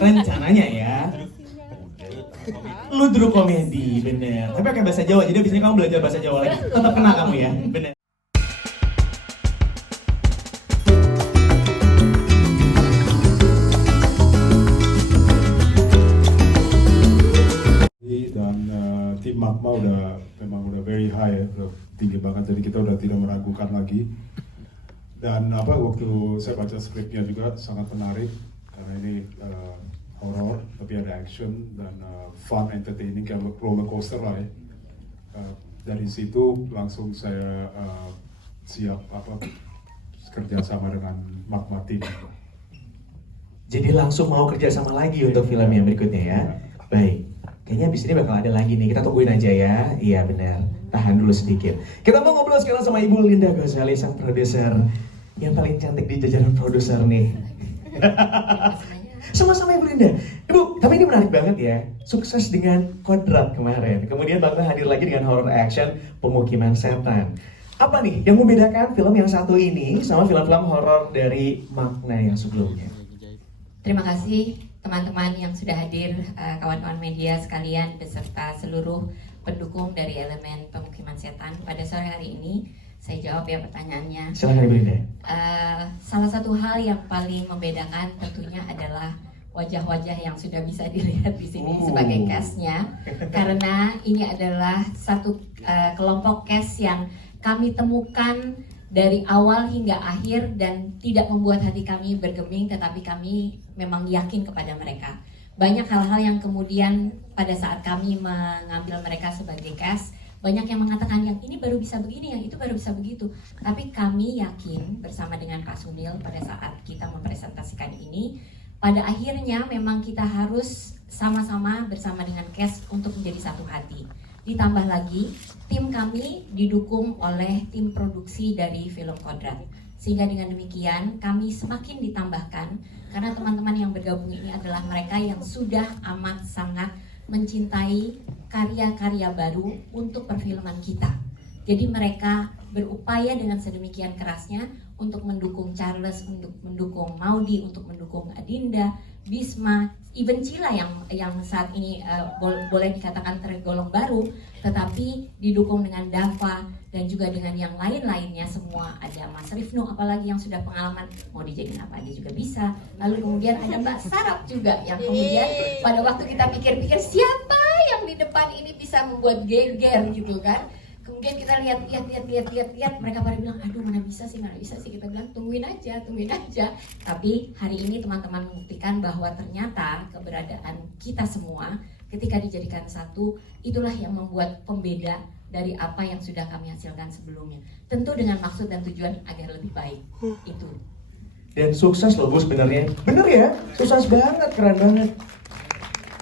Rencananya ya. Ludruk komedi, bener. Tapi pakai bahasa Jawa, jadi abis ini kamu belajar bahasa Jawa lagi. Tetap kena kamu ya, bener. Dan tim Magma memang udah very high ya, udah tinggi banget, jadi kita udah tidak meragukan lagi. Dan waktu saya baca skripnya juga sangat menarik karena ini horror tapi ada action dan fun, entertaining, kayak roller coaster lah ya. Dari situ langsung saya siap kerja sama dengan Magma Team. Jadi langsung mau kerja sama lagi untuk film yang berikutnya ya. Baik. Kayaknya abis ini bakal ada lagi nih, kita tungguin aja ya. Iya benar, tahan dulu sedikit. Kita mau ngobrol sekarang sama Ibu Linda Ghazali, sang produser yang paling cantik di jajaran produser nih. Sama-sama Ibu Linda. Ibu, tapi ini menarik banget ya. Sukses dengan Kodrat kemarin. Kemudian bakal hadir lagi dengan horror action Pemukiman Setan. Apa nih yang membedakan film yang satu ini sama film-film horor dari Magma yang sebelumnya? Terima kasih teman-teman yang sudah hadir, kawan-kawan media sekalian, beserta seluruh pendukung dari elemen Pemukiman Setan. Pada sore hari ini, saya jawab ya pertanyaannya. Silakan Ibu Linda. Salah satu hal yang paling membedakan tentunya adalah wajah-wajah yang sudah bisa dilihat di sini sebagai cast-nya. Karena ini adalah satu kelompok cast yang kami temukan dari awal hingga akhir dan tidak membuat hati kami bergeming, tetapi kami memang yakin kepada mereka. Banyak hal-hal yang kemudian pada saat kami mengambil mereka sebagai cast, banyak yang mengatakan yang ini baru bisa begini, yang itu baru bisa begitu. Tapi kami yakin bersama dengan Kak Sunil pada saat kita mempresentasikan ini, pada akhirnya memang kita harus sama-sama bersama dengan cast untuk menjadi satu hati. Ditambah lagi, tim kami didukung oleh tim produksi dari film Kodrat. Sehingga dengan demikian kami semakin ditambahkan karena teman-teman yang bergabung ini adalah mereka yang sudah amat sangat mencintai karya-karya baru untuk perfilman kita. Jadi mereka berupaya dengan sedemikian kerasnya untuk mendukung Charles, untuk mendukung Maudi, untuk mendukung Adinda, Bisma, even Cila yang saat ini boleh dikatakan tergolong baru, tetapi didukung dengan Dava dan juga dengan yang lain-lainnya semua. Ada Mas Rifnu, apalagi yang sudah pengalaman mau dijadiin apa dia juga bisa. Lalu kemudian ada Mbak Sarap juga yang kemudian pada waktu kita pikir-pikir siapa yang di depan ini bisa membuat geger gitu kan. Kemudian kita lihat mereka pada bilang, aduh mana bisa sih, kita bilang tungguin aja. Tapi hari ini teman-teman membuktikan bahwa ternyata keberadaan kita semua ketika dijadikan satu, itulah yang membuat pembeda dari apa yang sudah kami hasilkan sebelumnya. Tentu dengan maksud dan tujuan agar lebih baik. Itu. Dan sukses loh Bu sebenarnya. Bener ya, sukses banget, keren banget.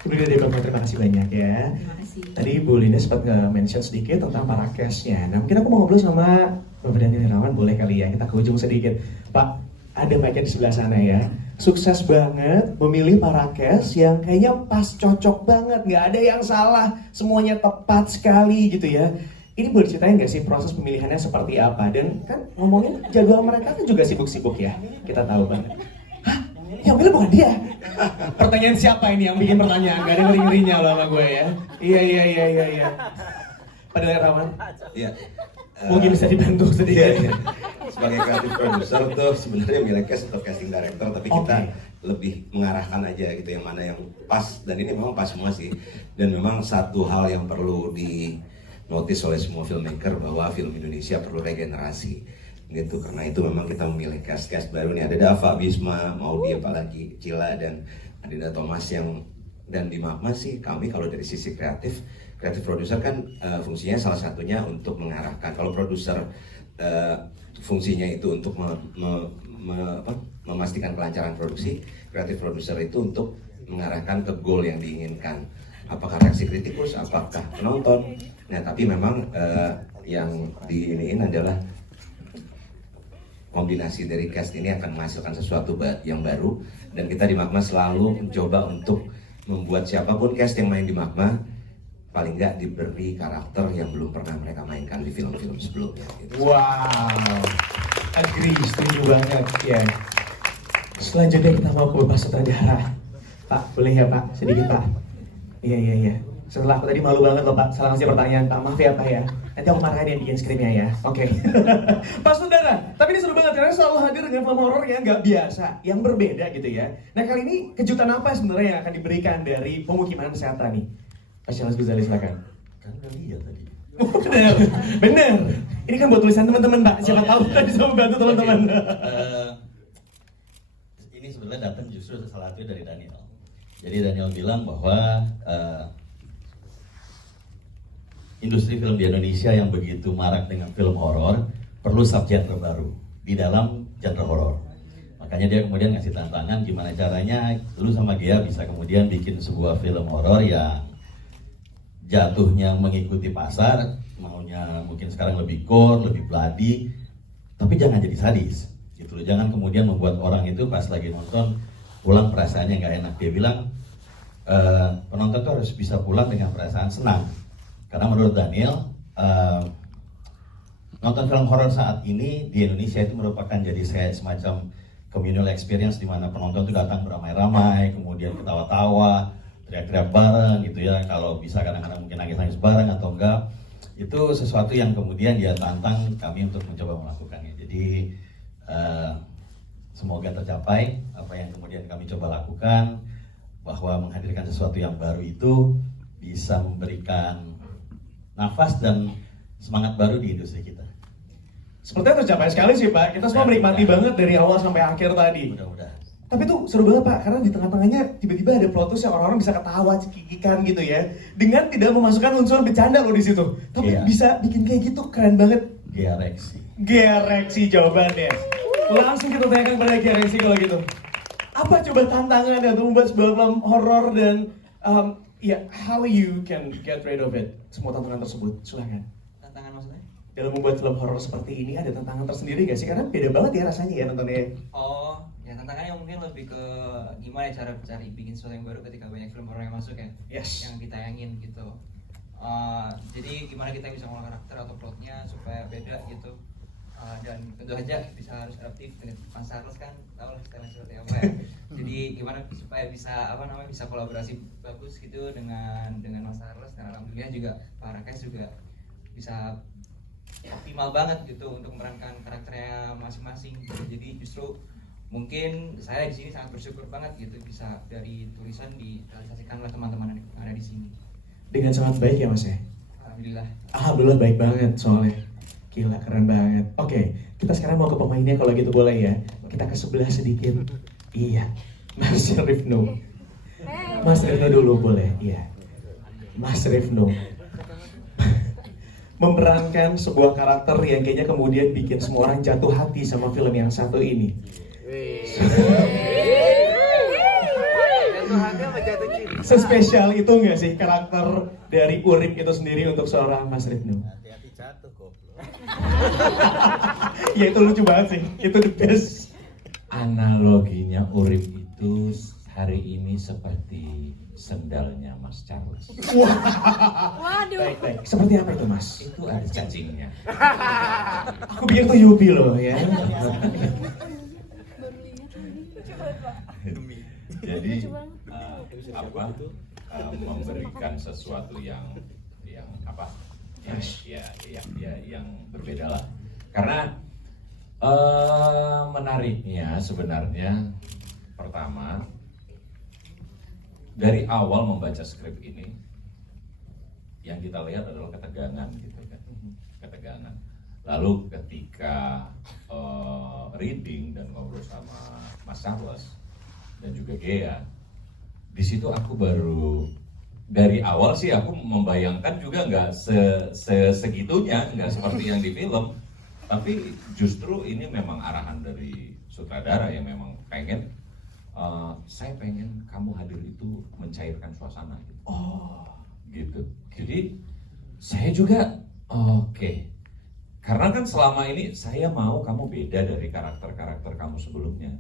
Ibu Linda, terima kasih banyak ya. Terima kasih. Tadi Bu Linda sempat nge-mention sedikit tentang para cast-nya. Nah mungkin aku mau ngobrol sama Bapak Daniel Herawan, boleh kali ya kita ke ujung sedikit. Pak, ada mic-nya di sebelah sana ya. Sukses banget memilih para cast yang kayaknya pas, cocok banget, nggak ada yang salah, semuanya tepat sekali gitu ya. Ini boleh ceritain nggak sih proses pemilihannya seperti apa? Dan kan ngomongin jadwal mereka kan juga sibuk-sibuk ya, kita tahu banget. Hah? Yang pilih bukan dia? Pertanyaan siapa ini yang bikin pertanyaan? Gak ada ngeri-ngerinya loh sama gue ya. Iya. Pada Herawan? Iya. Mungkin bisa dibantu sedikit. Iya. Sebagai kreatif produser tuh sebenarnya milih cast atau casting director, tapi kita lebih mengarahkan aja gitu yang mana yang pas, dan ini memang pas semua sih. Dan memang satu hal yang perlu di notice oleh semua filmmaker bahwa film Indonesia perlu regenerasi gitu, karena itu memang kita memilih cast baru nih, ada Dava, Bisma, Maudi, apalagi Cila dan Adinda Thomas yang, dan di Magma sih kami kalau dari sisi kreatif produser kan fungsinya salah satunya untuk mengarahkan. Kalau produser fungsinya itu untuk memastikan kelancaran produksi, kreatif produser itu untuk mengarahkan ke goal yang diinginkan. Apakah reaksi kritikus, apakah penonton. Nah tapi memang yang diiniin adalah kombinasi dari cast ini akan menghasilkan sesuatu yang baru, dan kita di Magma selalu mencoba untuk membuat siapapun cast yang main di Magma paling nggak diberi karakter yang belum pernah mereka mainkan di film-film sebelumnya gitu. Wow, agree, setuju banget ya. Selanjutnya kita mau ke Bapak Sutradara. Pak, boleh ya Pak, sedikit Pak. Iya. Setelah aku tadi malu banget loh Pak, salah ngasih pertanyaan Pak, maaf ya Pak ya. Nanti aku marahin yang bikin skripnya ya, oke. Pak Sundara, tapi ini seru banget karena selalu hadir dengan film horor yang nggak biasa, yang berbeda gitu ya. Nah kali ini kejutan apa sebenarnya yang akan diberikan dari pemukiman kesehatan nih? Pak Charles Ghazali silakan. Kan udah lihat tadi. Bener. Ini kan buat tulisan teman-teman Pak, siapa tahu kita bisa membantu teman-teman. Ini sebenarnya datang justru salah satu dari Daniel. Jadi Daniel bilang bahwa industri film di Indonesia yang begitu marak dengan film horor perlu subgenre baru di dalam genre horor. Makanya dia kemudian ngasih tantangan gimana caranya lu sama Gia bisa kemudian bikin sebuah film horor yang jatuhnya mengikuti pasar, maunya mungkin sekarang lebih gore, lebih bloody, tapi jangan jadi sadis. Gitu loh. Jangan kemudian membuat orang itu pas lagi nonton pulang perasaannya nggak enak. Dia bilang penonton tuh harus bisa pulang dengan perasaan senang. Karena menurut Daniel, nonton film horor saat ini di Indonesia itu merupakan jadi semacam communal experience di mana penonton itu datang beramai-ramai, kemudian ketawa-tawa, teriak-teriak bareng gitu ya. Kalau bisa kadang-kadang mungkin nangis-nangis bareng atau enggak, itu sesuatu yang kemudian dia tantang kami untuk mencoba melakukannya. Jadi semoga tercapai apa yang kemudian kami coba lakukan, bahwa menghadirkan sesuatu yang baru itu bisa memberikan nafas dan semangat baru di industri kita. Sepertinya tercapai sekali sih Pak, kita semua menikmati banget dari awal sampai akhir tadi. Mudah-mudahan. Tapi tuh seru banget Pak, karena di tengah-tengahnya tiba-tiba ada plot twist yang orang-orang bisa ketawa, cekikikan gitu ya, dengan tidak memasukkan unsur bercanda loh di situ. Tapi Iya. bisa bikin kayak gitu, keren banget. Gereksi. Gereksi jawabannya. Langsung kita tanyakan pada Gereksi kalau gitu. Apa coba tantangannya untuk membuat sebuah film horor dan how you can get rid of it? Semua tantangan tersebut, silahkan. Tantangan maksudnya? Dalam membuat film horor seperti ini ada tantangan tersendiri gak sih? Karena beda banget ya rasanya ya nontonnya. Oh, ya tantangannya mungkin lebih ke gimana cara cari bikin sesuatu yang baru ketika banyak film horor yang masuk ya, Yes. yang ditayangin gitu. Jadi gimana kita bisa mengolah karakter atau plotnya supaya beda gitu. Dan tentu saja bisa harus adaptif dengan Mas Charles kan tahu lah style seperti apa ya. Jadi gimana supaya bisa bisa kolaborasi bagus gitu dengan Mas Charles, dan alhamdulillah juga Pak Rakes juga bisa optimal banget gitu untuk memerankan karakternya masing-masing gitu. Jadi justru mungkin saya di sini sangat bersyukur banget gitu bisa dari tulisan direalisasikan oleh teman-teman yang ada di sini. Dengan sangat baik ya Mas ya? Alhamdulillah. Alhamdulillah baik banget soalnya. Gila, keren banget. Oke, kita sekarang mau ke pemainnya kalau gitu boleh ya. Kita ke sebelah sedikit. Iya, Mas Rifno. Mas Rifno dulu boleh, iya. Mas Rifno. Memerankan sebuah karakter yang kayaknya kemudian bikin semua orang jatuh hati sama film yang satu ini. Sespesial itu nggak sih karakter dari Urip itu sendiri untuk seorang Mas Rifno? Hati-hati jatuh goblok. Ya itu lucu banget sih, itu the best. Analoginya Urip itu hari ini seperti sendalnya Mas Charles. Baik. Seperti apa itu Mas? Itu ada cacingnya. Aku pikir itu Yubi loh ya. Jadi memberikan sesuatu yang yang berbeda lah. Karena menariknya sebenarnya pertama dari awal membaca skrip ini yang kita lihat adalah ketegangan gitu kan, ketegangan. Lalu ketika reading dan ngobrol sama Mas Charles dan juga Gea, di situ aku baru dari awal sih aku membayangkan juga nggak segitunya, nggak seperti yang di film, tapi justru ini memang arahan dari sutradara yang memang pengen saya pengen kamu hadir itu mencairkan suasana gitu. Gitu. Jadi saya juga oke. Karena kan selama ini saya mau kamu beda dari karakter-karakter kamu sebelumnya.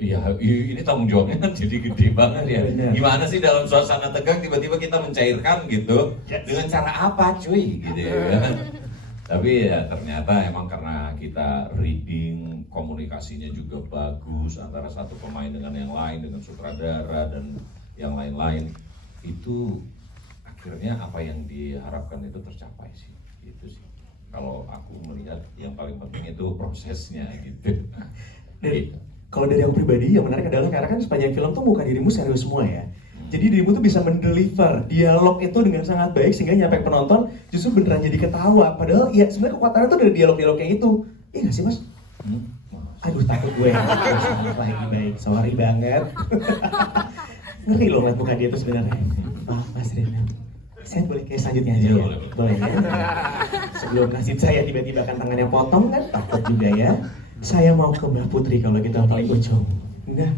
Iya, ini tanggung jawabnya kan jadi gede banget ya. Bener. Gimana sih dalam suasana tegang tiba-tiba kita mencairkan gitu? Dengan cara apa cuy gitu ya kan? Tapi ya ternyata emang karena kita reading komunikasinya juga bagus antara satu pemain dengan yang lain, dengan sutradara dan yang lain-lain, itu akhirnya apa yang diharapkan itu tercapai sih, itu sih. Kalau aku melihat yang paling penting itu prosesnya gitu. Dari kalau dari aku pribadi yang menarik adalah karena kan sepanjang film tuh muka dirimu serius semua ya. Jadi dirimu tuh bisa mendeliver dialog itu dengan sangat baik sehingga nyampe ke penonton justru beneran jadi ketawa. Padahal ya sebenarnya kekuatannya tuh dari dialog-dialog kayak itu. Iya nggak sih mas? Aduh takut gue. Salah lagi baik. Sorry banget. Ngeri loh ngeliat muka dia tuh sebenarnya. Mas Rina. Saya boleh kayak selanjutnya aja ya? Boleh ya? Sebelum nasib saya tiba-tiba kan tangannya potong kan takut juga ya. Saya mau ke Mbak Putri kalau kita paling ujung. Enggak.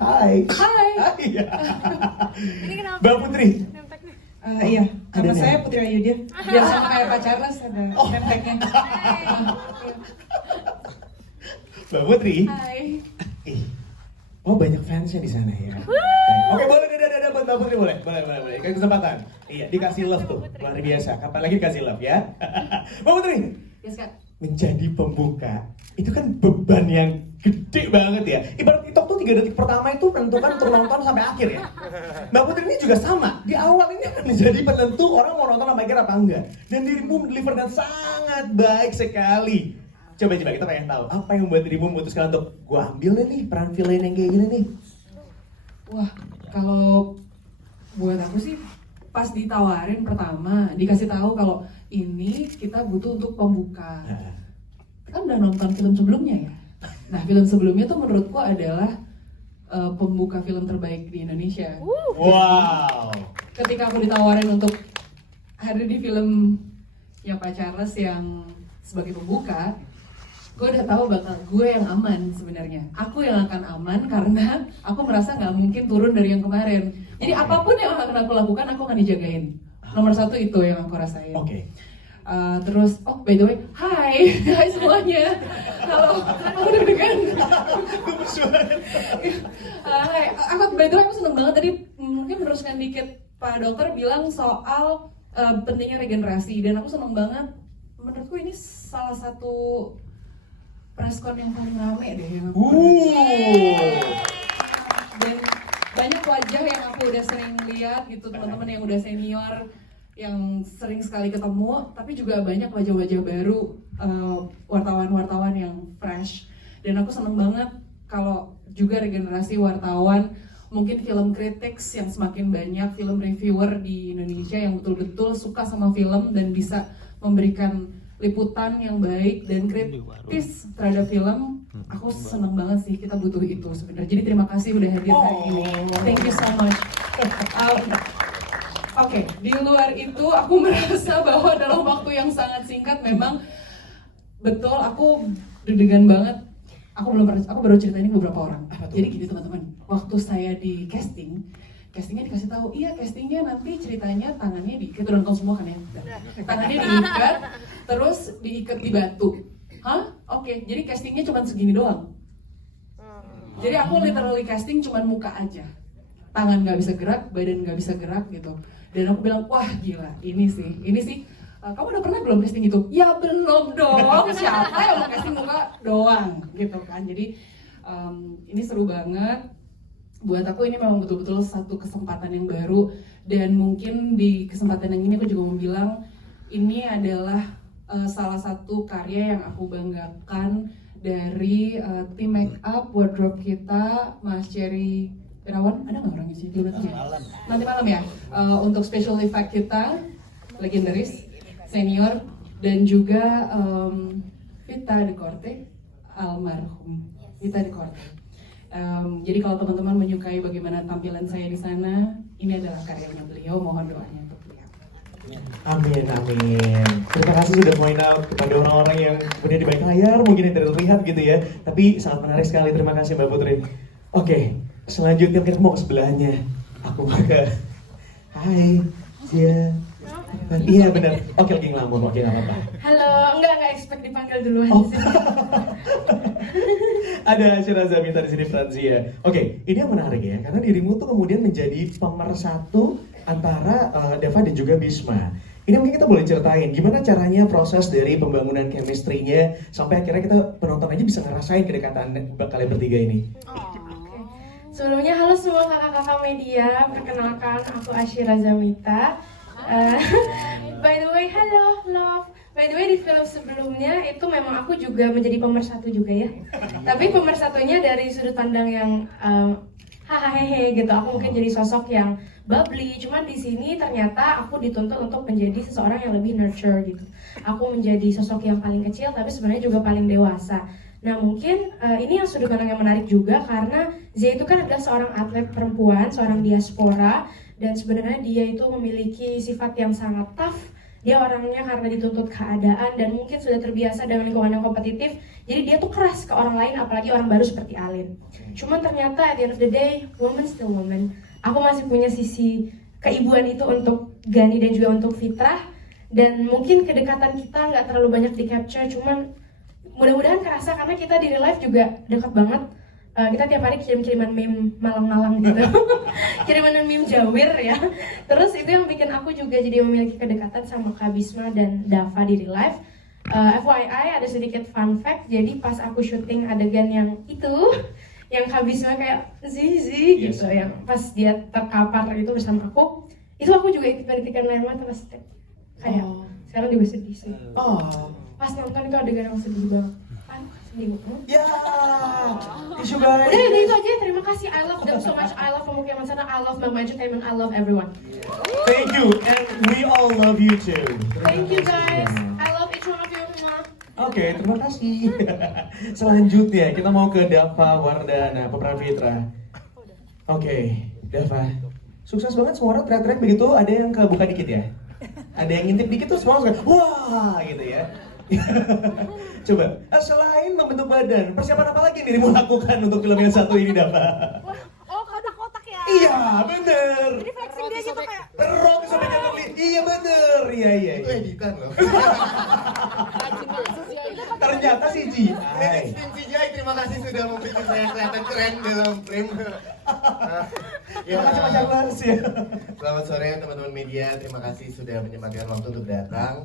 Hai. Iya. Ini kenapa? Mbak Putri. Iya, nama Ada saya nih? Putri Ayudya. Biar sama kayak Pak Charles ada nempeknya. Mbak Putri. Hai. Ih. Oh banyak fansnya di sana ya. Oke boleh dadah buat Mbak Putri boleh. Kasih kesempatan. Iya dikasih love tuh luar biasa. Kapan lagi dikasih love ya? Mbak Putri. Yes, Kak. Menjadi pembuka itu kan beban yang gede banget ya. Ibarat TikTok tuh 3 detik pertama itu menentukan untuk nonton sampai akhir ya. Mbak Putri ini juga sama. Di awal ini akan menjadi penentu orang mau nonton sampai akhir apa enggak. Dan dirimu mendeliver dengan sangat baik sekali. Coba kita pengen tahu apa yang membuat dirimu memutuskan untuk gua ambil nih peran villain yang kayak gini nih. Wah, kalau buat aku sih pas ditawarin pertama dikasih tahu kalau ini kita butuh untuk pembuka. Kan udah nonton film sebelumnya ya. Nah, film sebelumnya tuh menurutku adalah pembuka film terbaik di Indonesia. Wow. Ketika aku ditawarin untuk hadir di film yang Pak Charles yang sebagai pembuka, gue udah tahu bakal gue yang aman sebenarnya. Aku yang akan aman karena aku merasa nggak mungkin turun dari yang kemarin. Jadi apapun yang akan aku lakukan, aku akan dijagain. Nomor satu itu yang aku rasain. Oke. Terus, oh by the way, hai semuanya. Halo, aku deg-degan. Hai, aku by the way aku seneng banget tadi mungkin meneruskan dikit Pak Dokter bilang soal pentingnya regenerasi dan aku seneng banget. Menurutku ini salah satu preskon yang paling rame deh yang aku dan banyak wajah yang aku udah sering lihat gitu, teman-teman yang udah senior yang sering sekali ketemu, tapi juga banyak wajah-wajah baru, wartawan-wartawan yang fresh. Dan aku seneng banget kalau juga regenerasi wartawan, mungkin film critics yang semakin banyak, film reviewer di Indonesia yang betul-betul suka sama film dan bisa memberikan liputan yang baik dan kritis terhadap film. Aku seneng banget sih, kita butuh itu sebenarnya. Jadi terima kasih udah hadir hari ini. Thank you so much. Oke, di luar itu aku merasa bahwa dalam waktu yang sangat singkat memang betul aku deg-degan banget. Aku baru cerita ini beberapa orang. Jadi gini teman-teman, waktu saya di castingnya dikasih tahu, iya castingnya nanti ceritanya tangannya diikat, udah nonton semua kan ya? Tangannya diikat, terus diikat di batu. Hah? Oke, jadi castingnya cuma segini doang. Jadi aku literally casting cuma muka aja. Tangan nggak bisa gerak, badan nggak bisa gerak gitu. Dan aku bilang, wah gila, ini sih. Kamu udah pernah belum casting itu? Ya belum dong, siapa yang mau casting muka doang gitu kan. Jadi ini seru banget. Buat aku ini memang betul-betul satu kesempatan yang baru. Dan mungkin di kesempatan yang ini aku juga mau bilang, ini adalah salah satu karya yang aku banggakan dari tim make up wardrobe kita, Mas Cherry Irawan, ada nggak orangnya sih? Nanti malam ya. Untuk special effect kita, legendaris, senior, dan juga Vita De Corte, almarhum Vita De Corte. Jadi kalau teman-teman menyukai bagaimana tampilan saya di sana, ini adalah karyanya beliau. Mohon doanya untuk beliau. Amin. Terima kasih sudah point out kepada orang-orang yang kemudian di balik layar mungkin yang tidak terlihat gitu ya. Tapi sangat menarik sekali. Terima kasih Mbak Putri. Oke. Selanjutnya kita mau ke sebelahnya. Aku mau ke hai, Cia. Iya benar. Oke lagi ngelamun, oke nggak apa-apa. Halo, enggak expect dipanggil duluan Oh. di sini. Ada Syiraza minta di sini Franzia. Oke, ini yang menarik ya, karena dirimu tuh kemudian menjadi pemersatu antara Deva dan juga Bisma. Ini mungkin kita boleh ceritain gimana caranya proses dari pembangunan chemistry-nya sampai akhirnya kita penonton aja bisa ngerasain kedekatan kalian bertiga ini. Sebelumnya halo semua kakak-kakak media, perkenalkan aku Ashira Zamita. By the way, halo love. By the way di film sebelumnya itu memang aku juga menjadi pemersatu juga ya. Tapi pemersatunya dari sudut pandang yang hahaha gitu. Aku mungkin jadi sosok yang bubbly. Cuman di sini ternyata aku dituntut untuk menjadi seseorang yang lebih nurture gitu. Aku menjadi sosok yang paling kecil tapi sebenarnya juga paling dewasa. Nah mungkin ini yang sudut pandang yang menarik juga karena Zia itu kan adalah seorang atlet perempuan, seorang diaspora dan sebenarnya dia itu memiliki sifat yang sangat tough. Dia orangnya karena dituntut keadaan dan mungkin sudah terbiasa dengan lingkungan yang kompetitif, jadi dia tuh keras ke orang lain apalagi orang baru seperti Alin. Cuman ternyata at the end of the day, woman still woman. Aku masih punya sisi keibuan itu untuk Gani dan juga untuk Fitrah dan mungkin kedekatan kita nggak terlalu banyak di capture, cuman mudah-mudahan kerasa karena kita di real life juga dekat banget. Kita tiap hari kirim-kiriman meme malang-malang gitu. Kiriman meme jawir ya. Terus itu yang bikin aku juga jadi memiliki kedekatan sama Kak Bisma dan Dava di real life. FYI ada sedikit fun fact. Jadi pas aku syuting adegan yang itu, yang Kak Bisma kayak Zizi gitu, yang pas dia terkapar itu bersama aku, itu aku juga ikut berhentikan air mata pas kayak sekarang juga sedih sih. Pas nonton itu adegan yang sedih banget. Sedih banget. Ya, tisu guys. Udah itu aja. Terima kasih. I love them so much. I love Pemukiman Sana. I love Bang Entertainment. I love everyone. Thank you, and we all love you too. Thank you guys. I love each one of you. Oke, terima kasih. Selanjutnya kita mau ke Dava Wardana, pemeran Fitrah. Oke, Dava. Sukses banget semua orang teriak-teriak begitu. Ada yang kebuka dikit ya? Ada yang ngintip dikit tuh semua langsung wah gitu ya. Coba, selain membentuk badan, persiapan apa lagi nih mau lakukan untuk film yang satu ini, Dava? Oh, kotak-kotak ya? Iya, bener. Jadi flexing dia gitu kayak Rock sampai nyangkut. Iya bener, iya. Itu editan loh. Ternyata sih Ji. Tim CGI, terima kasih sudah membuat saya kelihatan keren dalam frame. Terima kasih Pak Charles ya. Selamat sore teman-teman media, terima kasih sudah menyempatkan waktu untuk datang.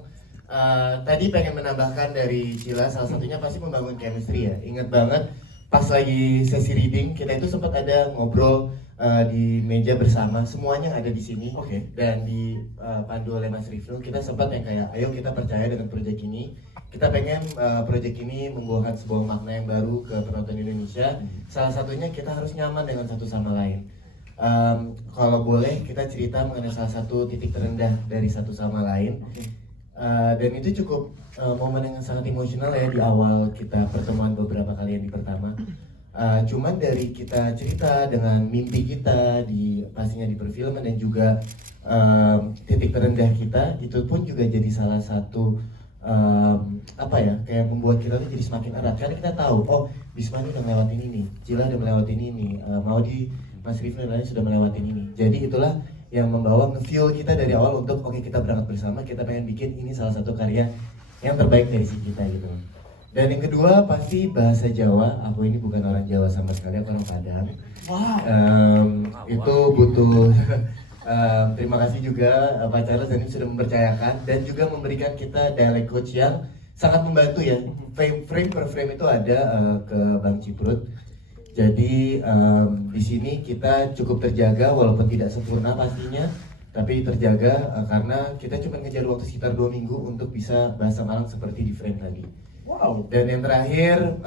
Tadi pengen menambahkan dari Cila, salah satunya pasti membangun chemistry ya. Ingat banget pas lagi sesi reading kita itu sempat ada ngobrol di meja bersama semuanya ada di sini. Dan di pandu oleh Mas Rifnul kita sempat yang kayak ayo kita percaya dengan proyek ini, kita pengen proyek ini membuahkan sebuah makna yang baru ke penonton Indonesia. Salah satunya kita harus nyaman dengan satu sama lain. Kalau boleh kita cerita mengenai salah satu titik terendah dari satu sama lain. Dan itu cukup momen yang sangat emosional ya di awal kita pertemuan beberapa kali yang di pertama. Cuman dari kita cerita dengan mimpi kita pastinya di perfilman dan juga titik terendah kita itu pun juga jadi salah satu kayak membuat kita tuh jadi semakin erat karena kita tahu Bisma ini udah melewatin ini, Cila udah melewatin ini, Maudi, Mas Rifnul dan lain sudah melewatin ini. Jadi itulah yang membawa nge-fuel kita dari awal untuk kita berangkat bersama, kita pengen bikin ini salah satu karya yang terbaik dari si kita gitu. Dan yang kedua pasti bahasa Jawa. Aku ini bukan orang Jawa sama sekali, aku orang Padang. Itu butuh terima kasih juga Pak Charles dan ini sudah mempercayakan dan juga memberikan kita dialect coach yang sangat membantu ya. Frame per frame itu ada ke Bang Ciprut. Jadi di sini kita cukup terjaga walaupun tidak sempurna pastinya, tapi terjaga karena kita cuma ngejar waktu sekitar 2 minggu untuk bisa bahasa Malang seperti di frame tadi. Wow. Dan yang terakhir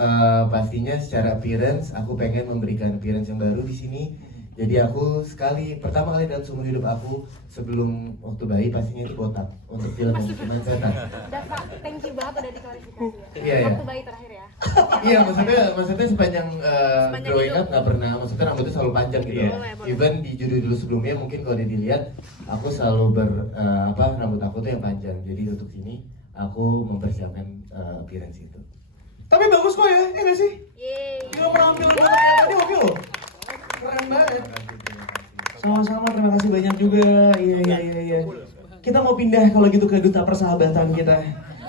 pastinya secara appearance aku pengen memberikan appearance yang baru di sini. Jadi aku pertama kali dalam seumur hidup aku sebelum waktu bayi pastinya itu botak untuk film Pemukiman Setan. Dava, thank you banget udah diklarifikasi ya. Iya, waktu bayi terakhir ya. Iya, maksudnya sepanjang growing up nggak pernah, maksudnya rambutnya selalu panjang gitu. Even di judul sebelumnya mungkin kalau dilihat aku selalu rambut aku tuh yang panjang. Jadi untuk ini aku mempersiapkan appearance itu. Tapi bagus kok ya nggak sih? Gila penampilan tadi oke loh. Keren banget. Sama-sama, terima kasih banyak juga. Iya. Kita mau pindah kalau gitu ke duta persahabatan kita,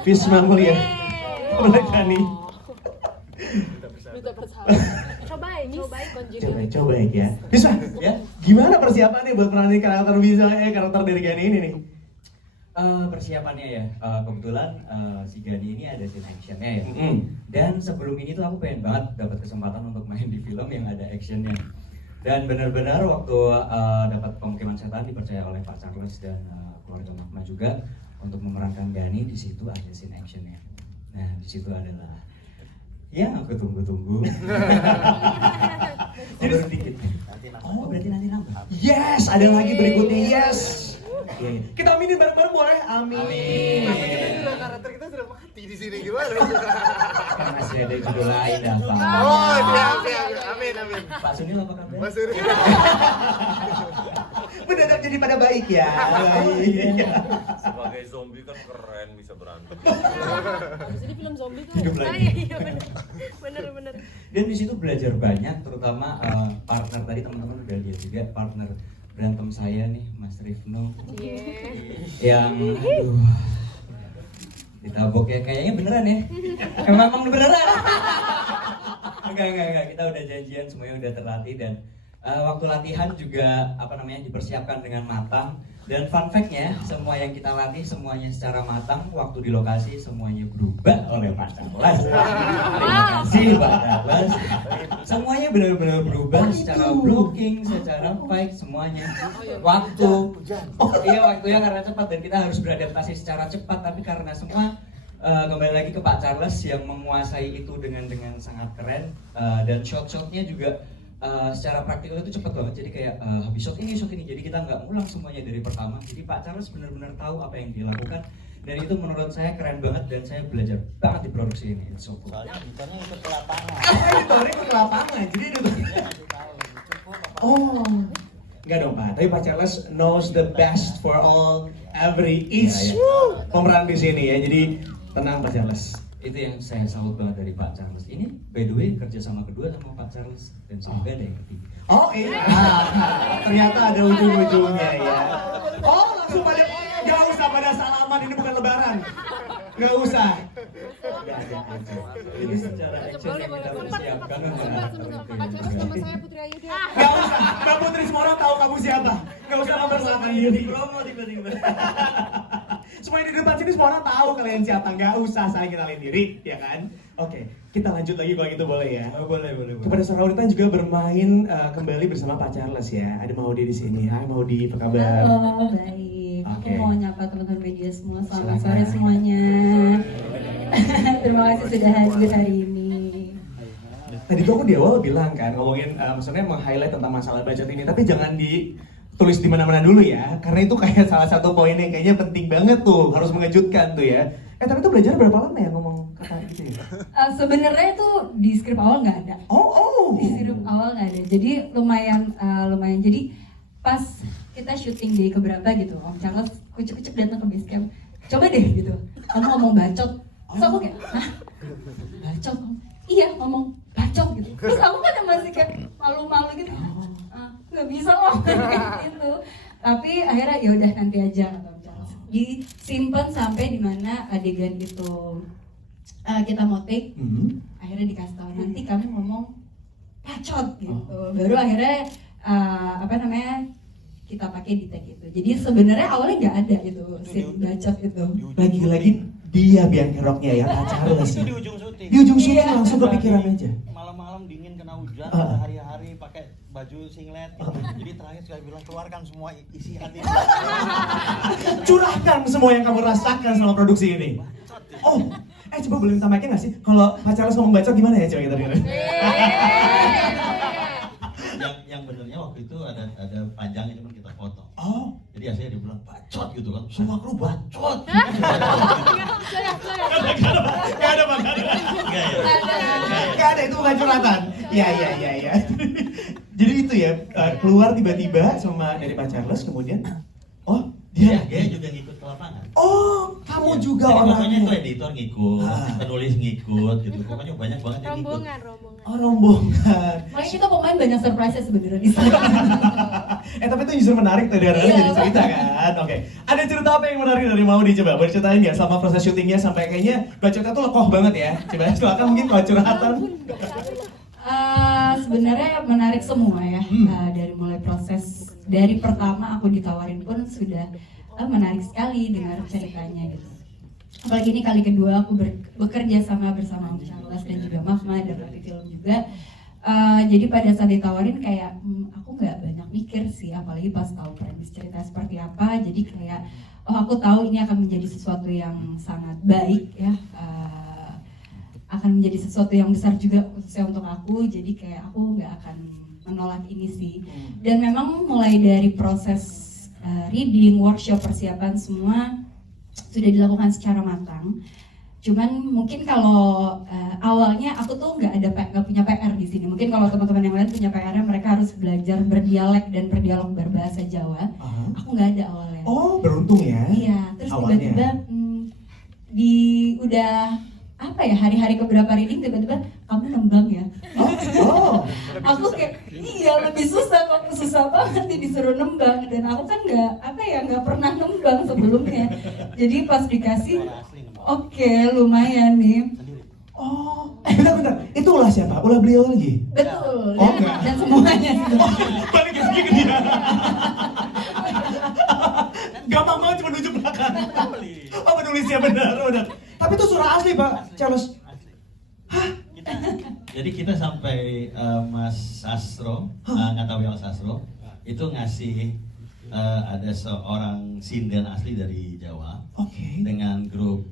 Bisma Mulia. Gani. Duta persahabatan. Cobain ya. Bisa ya? Gimana persiapannya buat peranin karakter dari Gani ini nih? Persiapannya ya, kebetulan si Gani ini ada scene actionnya ya. Dan sebelum ini tuh aku pengen banget dapat kesempatan untuk main di film yang ada actionnya. Dan benar-benar waktu dapat Pemukiman Setan dipercaya oleh Pak Charles dan keluarga Magma juga untuk memerankan Gani, di situ ada scene actionnya. Nah di situ adalah yang aku tunggu-tunggu. Jadi sedikit. Oh berarti nanti nambah. Yes, ada lagi berikutnya. Yes. Kita aminin bareng-bareng boleh? Amin. Karakter kita sudah mati di sini gimana? Kan masih ada judul lain apa? Oh, siap. Amin. Pak Sunil apa kabar? Mas Suri. Mendadak jadi pada baik ya. Sebagai zombie kan keren bisa berantem. Jadi film zombie tuh. Hidup lagi. Iya bener. Dan di situ belajar banyak, terutama partner tadi teman-teman udah lihat juga partner berantem saya nih, Mas Rifno. Yang aduh ditabok ya, kayaknya beneran ya. Emang beneran. Enggak, kita udah janjian, semuanya udah terlatih dan waktu latihan juga dipersiapkan dengan matang. Dan fun fact-nya, semua yang kita latih semuanya secara matang. Waktu di lokasi semuanya berubah oleh Pak Charles. Terima kasih Pak Charles. Semuanya benar-benar berubah secara blocking, secara fight, semuanya. Waktunya karena cepat dan kita harus beradaptasi secara cepat. Tapi karena semua kembali lagi ke Pak Charles yang menguasai itu dengan sangat keren. Dan shot-shotnya juga secara praktikal itu cepat banget, jadi kayak habis shot ini, jadi kita nggak ngulang semuanya dari pertama. Jadi Pak Charles benar-benar tahu apa yang dilakukan dan itu menurut saya keren banget dan saya belajar banget di produksi ini. It's so cool. Soalnya editornya ikut ke lapangan. Editornya ikut ke lapangan, jadi enggak dong Pak, tapi Pak Charles knows the best for each pemeran di sini ya, jadi tenang Pak Charles. Itu yang saya salut banget dari Pak Charles. Ini by the way kerjasama kedua sama Pak Charles dan semoga ada yang ketiga. Oh iya, ternyata ada ujung-ujungnya ya. Oh langsung pada, gak usah pada salaman, ini bukan lebaran. Gak usah. Ini secara action yang kita persiapkan. Pak Charles nama saya Putri Ayu deh. Gak usah, Mbak Putri semua orang tahu kamu siapa. Gak usah mempersalahkan diri. Promo tiba-tiba. Semua yang di depan sini semua orang tahu kalian siapa, nggak usah saling kenalin diri, ya kan? Oke, kita lanjut lagi kalau gitu boleh ya? Boleh. Kepada Sarauritan juga bermain kembali bersama Pak Charles ya. Ada Maudi di sini. Hai Maudi, apa kabar? Halo, baik. Oke. Aku mau nyapa teman-teman media semua. Selamat sore semuanya. Terima kasih sudah hadir hari ini. Tadi tuh aku di awal bilang kan, ngomongin maksudnya meng-highlight tentang masalah budget ini, tapi jangan ditulis di mana-mana dulu ya, karena itu kayak salah satu poinnya kayaknya penting banget tuh, harus mengejutkan tuh ya. Tapi itu belajar berapa lama ya ngomong kata gitu ya? Sebenarnya itu di skrip awal nggak ada. Di skrip awal nggak ada. Jadi lumayan. Jadi pas kita syuting di keberapa gitu, Om Charles kucuk-kucuk datang ke base camp. Coba deh gitu, kamu ngomong bacot. Terus aku kayak, hah? Bacot? Iya ngomong bacot gitu. Terus aku kan masih kayak malu-malu gitu. Nggak bisa ngomong kayak gitu. Tapi akhirnya ya udah nanti aja kata Om Charles. Disimpan sampai dimana adegan itu kita mau take. Akhirnya dikasih tahu nanti kami ngomong bacot gitu. Baru akhirnya kita pakai di tag itu. Jadi sebenarnya awalnya nggak ada itu scene bacot itu. Lagi-lagi dia biang keroknya ya Pak Charles. Itu di ujung syuting. Di ujung syuting langsung kepikiran aja. Malam-malam dingin kena hujan, hari-hari pakai baju singlet. Jadi terakhir saya bilang keluarkan semua isi hati. Curahkan semua yang kamu rasakan selama produksi ini. Coba boleh tambahkan nggak sih? Kalau Pak Charles ngomong bacot gimana ya coba kita dengar? Yang benernya waktu itu ada panjangnya cuma kita potong. Jadi akhirnya dia bilang bacot gitu kan. Semua kru bacot. Gak ada, itu bukan curhatan. Iya. Jadi itu ya, keluar tiba-tiba sama dari Pak Charles kemudian Dia juga ngikut ke lapangan. Kamu juga jadi orangnya. pokoknya itu editor ngikut, penulis ngikut gitu. Pokoknya banyak banget yang ngikut. Rombongan. Makanya kita pemain banyak surprise sebenarnya di sana. Tapi itu justru menarik tadi jadi cerita kan. Oke. Ada cerita apa yang menarik dari Maudi coba? Boleh ceritain nggak selama proses syutingnya sampai kayaknya bacotnya tuh lekoh banget ya. Coba silakan mungkin kalau curhatan. Sebenarnya menarik semua ya. Dari mulai proses dari pertama aku ditawarin pun sudah menarik sekali dengar ceritanya gitu. Apalagi ini kali kedua aku bekerja bersama Om Charles dan juga Magma dan Rapi Film juga. Jadi pada saat ditawarin kayak aku nggak banyak mikir sih, apalagi pas tahu premis cerita seperti apa. Jadi kayak aku tahu ini akan menjadi sesuatu yang sangat baik ya, akan menjadi sesuatu yang besar juga khususnya untuk aku. Jadi kayak aku nggak akan menolak ini sih. Dan memang mulai dari proses reading, workshop, persiapan semua sudah dilakukan secara matang. Cuman mungkin kalau awalnya aku tuh nggak punya PR di sini. Mungkin kalau teman-teman yang lain punya PR, mereka harus belajar berdialek dan berdialog berbahasa Jawa. Aku nggak ada awalnya. Oh, beruntung ya. Iya, terus tiba-tiba udah apa ya, hari-hari keberapa reading tiba-tiba kamu nembang ya. Aku kayak iya, lebih susah, kok susah banget nih disuruh nembang, dan aku kan nggak pernah nembang sebelumnya. Jadi pas dikasih oke, lumayan nih. Oh, bentar. Itu ulah siapa? Ulah beliau lagi? Betul. Oh, dan semuanya. Balik lagi ke dia. Gampang banget cuma nunjuk belakang. Oh, penulisnya benar. Tapi itu surah asli, Pak Charles. Jadi kita sampai Mas Sastro, nggak tahu yang Sastro, itu ngasih ada seorang sinden asli dari Jawa, dengan grup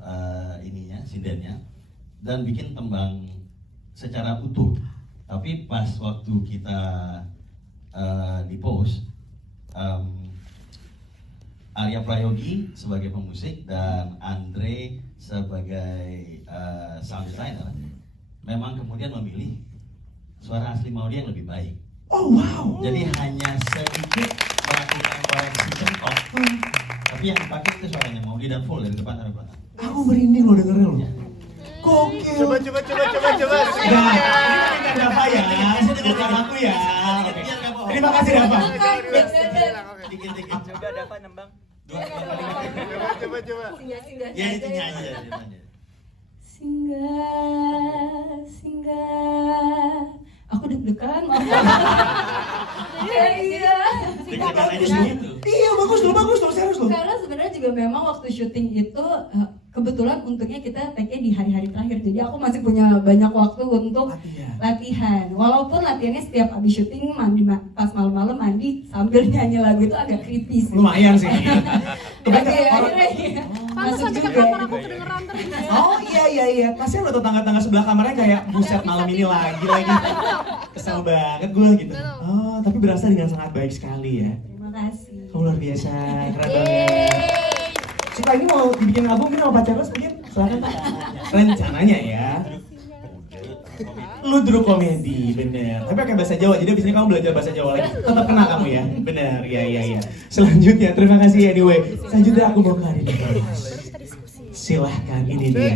sindennya, dan bikin tembang secara utuh. Tapi pas waktu kita di post, Arya Prayogi sebagai pemusik dan Andre sebagai sound designer, memang kemudian memilih suara asli Maudi yang lebih baik. Oh wow. Jadi hanya sedikit melakukan koreksi centok, tapi yang dipakai itu suaranya Maudi dan full dari depan sampai belakang. Aku merinding loh dengerin loh. Gokil. Coba. Nah, ini kan Dava ya, saya dengarkan aku ya. Terima kasih Dava. Dikit-dikit. Coba Dava nembang. Coba. Ya itu nyanyi. Singgah. Aku deg-degan, maaf. Deg-degan aja segitu. Iya, bagus loh, serius loh. Karena sebenarnya juga memang waktu syuting itu kebetulan untungnya kita take-nya di hari-hari terakhir. Jadi aku masih punya banyak waktu untuk latihan. Walaupun latihannya setiap habis syuting mandi, pas malam-malam mandi sambil nyanyi lagu itu agak creepy sih. Lumayan sih. Masuk sampai ke juga. kamar aku kedengeran terus. Oh iya. Kasihan loh tetangga-tetangga sebelah kamarnya kayak buset malam ini lagi. Kesel banget gue gitu. Oh, tapi berasa dengan sangat baik sekali ya. Terima kasih. Kamu luar biasa, keren banget. Setelah ini mau dibikin album mungkin sama Pak Charles mungkin? Silakan Pak. Rencananya ya. Ludruk komedi, bener. Tapi pakai bahasa Jawa, jadi abis ini kamu belajar bahasa Jawa lagi. Tetap kena kamu ya, bener. Iya. Selanjutnya, terima kasih anyway. Selanjutnya aku mau ke Arin. Silahkan, ini dia.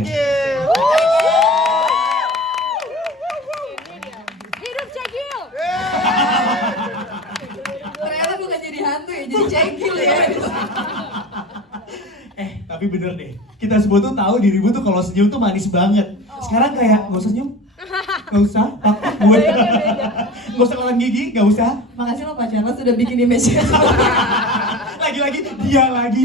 Hidup Cegil. Ternyata bukan jadi hantu ya, jadi cegil ya. Tapi bener deh, kita semua tuh tahu dirimu tuh kalau senyum tuh manis banget. Sekarang kayak nggak usah senyum, nggak usah, takut gue. Nggak usah kelan gigi, nggak usah. Makasih loh Pak Charles sudah bikin image. Lagi-lagi dia lagi.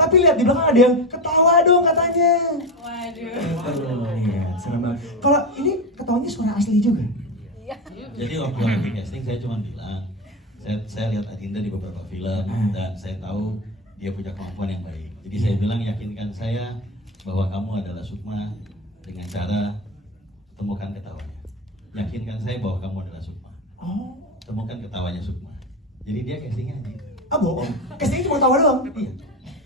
Tapi lihat di belakang ada yang ketawa dong katanya. Waduh. Iya, serem banget. Kalau ini ketawanya suara asli juga. Jadi waktu lagi casting saya cuma bilang, saya lihat Adinda di beberapa film dan saya tahu dia punya kemampuan yang baik. Jadi saya bilang yakinkan saya bahwa kamu adalah Sukma dengan cara temukan ketawanya. Yakinkan saya bahwa kamu adalah Sukma. Temukan ketawanya Sukma. Jadi dia castingnya gitu. Bohong. Castingnya cuma tawa doang. Iya.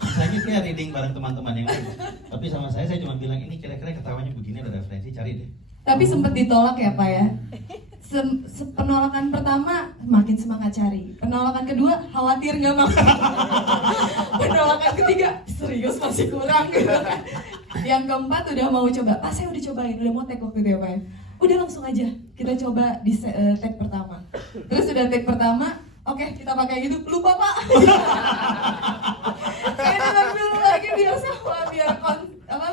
Saya kira reading bareng teman-teman yang lain. Tapi sama saya cuma bilang ini kira-kira ketawanya begini ada referensi, cari deh. Tapi sempat ditolak ya Pak ya. Penolakan pertama makin semangat cari, penolakan kedua khawatir nggak mau, penolakan ketiga serius masih kurang gitu kan. Yang keempat udah mau coba, Pak saya udah cobain, udah mau take waktu itu ya Pak ya. Udah langsung aja kita coba di take pertama. Terus udah take pertama, oke kita pakai gitu, lupa Pak. Saya ambil lagi biar sama,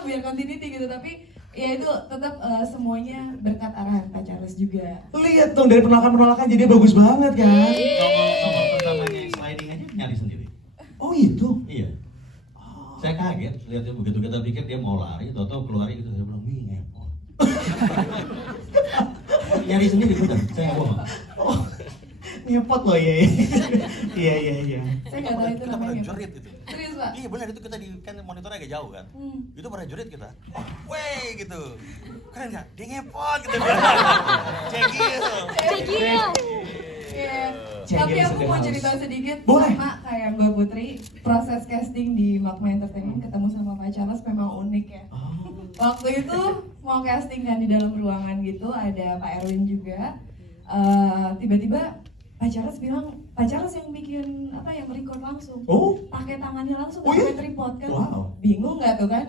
biar continuity gitu, tapi ya itu tetap semuanya berkat arahan Pak Charles juga. Lihat dong dari penolakan jadi bagus banget kan. Nomor pertamanya yang sliding aja nyari sendiri. Oh lihatnya begitu kita pikir dia mau lari, tau-tau keluar gitu, saya bilang, wih ngepot. Nyari sendiri bener, saya nggak bohong. Oh, ngepot loh ya. Iya. Saya nggak tahu itu Kita namanya. prajurit itu. Serius Pak? Iya benar, itu kita di kan monitornya agak jauh kan. Itu prajurit kita. Wey gitu. Keren nggak? Dia ngepot gitu. Cekil. Cekil. Iya. Cekil Tapi aku sedih mau house. cerita sedikit Boleh. sama kayak Mbak Putri. Proses casting di Magma Entertainment ketemu sama Pak Charles memang unik ya. Waktu itu mau casting kan di dalam ruangan gitu, ada Pak Erwin juga. Tiba-tiba Pak Charles bilang, Pak Charles yang bikin apa, yang record langsung. Oh. Pakai tangannya langsung, Oh, iya? pakai tripod kan. Wow. Bingung nggak tuh kan?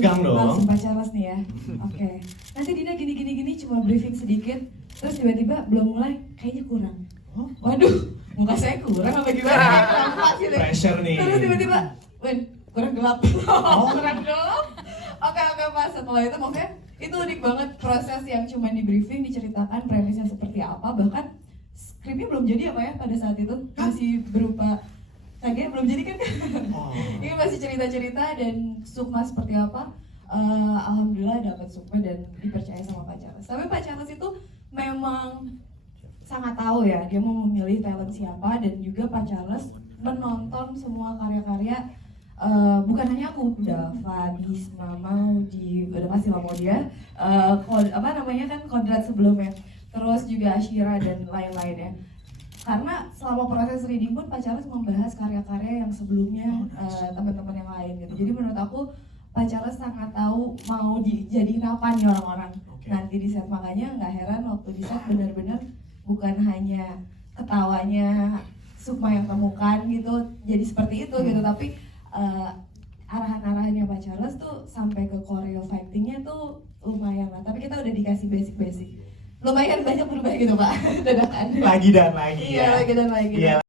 Gang dong. Langsung Pak Charles nih ya. Oke. Nanti Dina gini cuma briefing sedikit. Terus tiba-tiba belum mulai, kayaknya kurang. Waduh, muka saya kurang apa gimana? Kurang pas gitu. Pressure nih. Terus tiba-tiba, Wen, kurang gelap. Kurang gelap. Oke, Pak. Setelah itu maksudnya itu unik banget proses yang cuma di briefing, diceritakan premisnya seperti apa, bahkan skripnya belum jadi apa ya pada saat itu, masih berupa tagnya belum jadi kan. Ini masih cerita-cerita dan sukma seperti apa. Alhamdulillah dapat sukma dan dipercaya sama Pak Charles. Tapi Pak Charles itu memang sangat tahu ya, dia mau memilih talent siapa, dan juga Pak Charles menonton semua karya-karya, bukan hanya aku, Dava, Bisma, Maudi, udah pasti lah mau dia, apa namanya kan, Kodrat sebelumnya, terus juga Ashira dan lain-lainnya. Karena selama proses reading pun Pak Charles membahas karya-karya yang sebelumnya teman-teman yang lain gitu. Jadi menurut aku Pak Charles sangat tahu mau dijadiin apa nih orang-orang nanti di set, makanya nggak heran waktu di set benar-benar bukan hanya ketawanya Sukma yang temukan gitu jadi seperti itu gitu, tapi arahan-arahannya Pak Charles tuh sampai ke choreo fightingnya tuh lumayan lah. Tapi kita udah dikasih basic-basic, lumayan banyak berubah gitu Pak. Dadakan. Lagi dan lagi Iya, ya. lagi dan lagi. Iya.